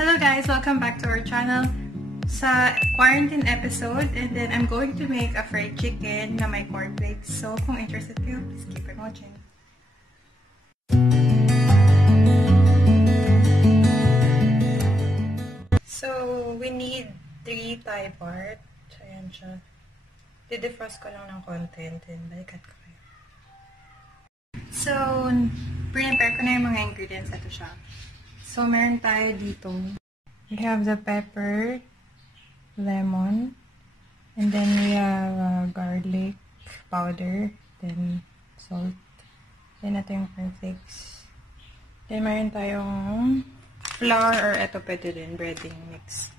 Hello guys! Welcome back to our channel sa quarantine episode, and then I'm going to make a fried chicken na may corn flakes. So kung interested kayo, please keep on watching. So we need 3 Thai part. Ayan siya. Didefrost ko lang ng konti, and then balikat ko kayo. So, prepare ko na yung mga ingredients. Ito siya. So, meron tayo dito. We have the pepper, lemon, and then we have garlic powder, then salt. Then, ito yung cornflakes. Then, meron tayong flour, or ito pwede din, breading mix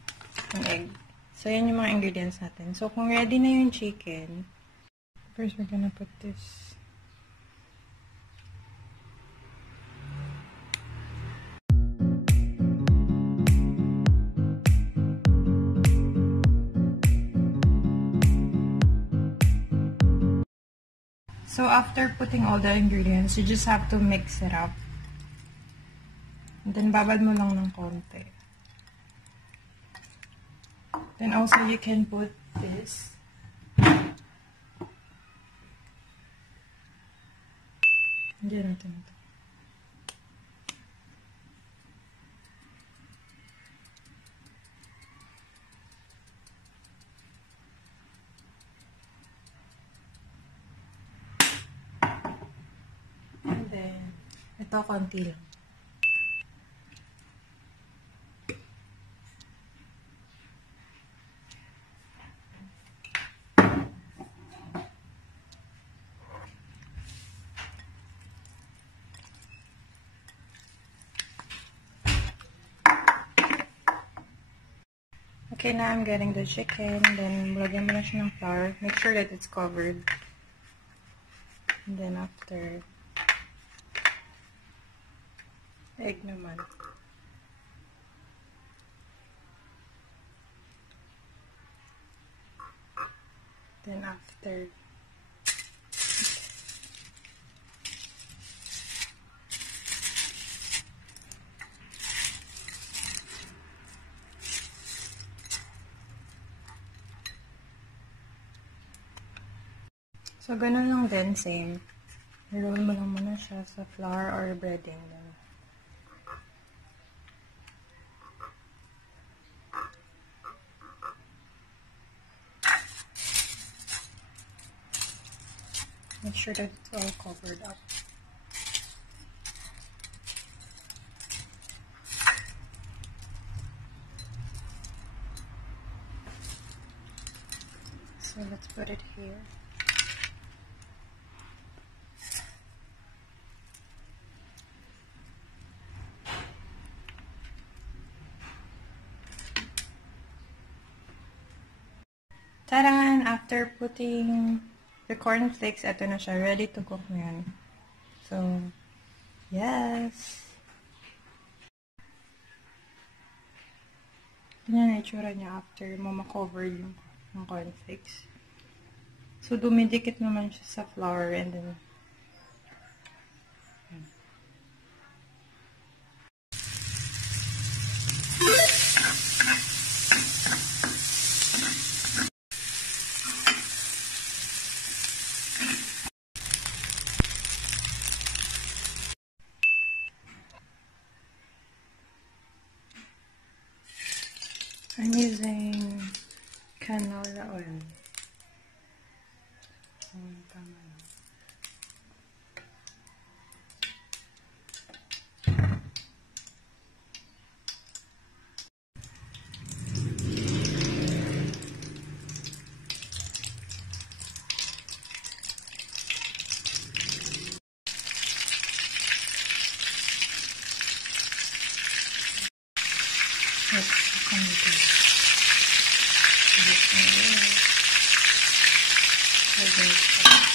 ng egg. So, yan yung mga ingredients natin. So, kung ready na yung chicken, first we're gonna put this. So, after putting all the ingredients, you just have to mix it up. And then, babad mo lang ng konti. Then, also, you can put this. Diyan natin ito. And then, ito konti lang. Okay, now I'm getting the chicken. Then, lagyan mo na siya ng flour. Make sure that it's covered. And then, after, egg naman. Then, after, so, ganun lang din, same. Roll mo lang muna siya sa flour or breading. Make sure that it's all covered up. So, let's put it here. Taran! After putting the corn flakes, ito na siya. Ready to cook na yan. So, yes! Ganyan na itsura niya after mo makover yung corn flakes. So, dumidikit naman siya sa flour, and then I'm using canola oil. Tama na. Let's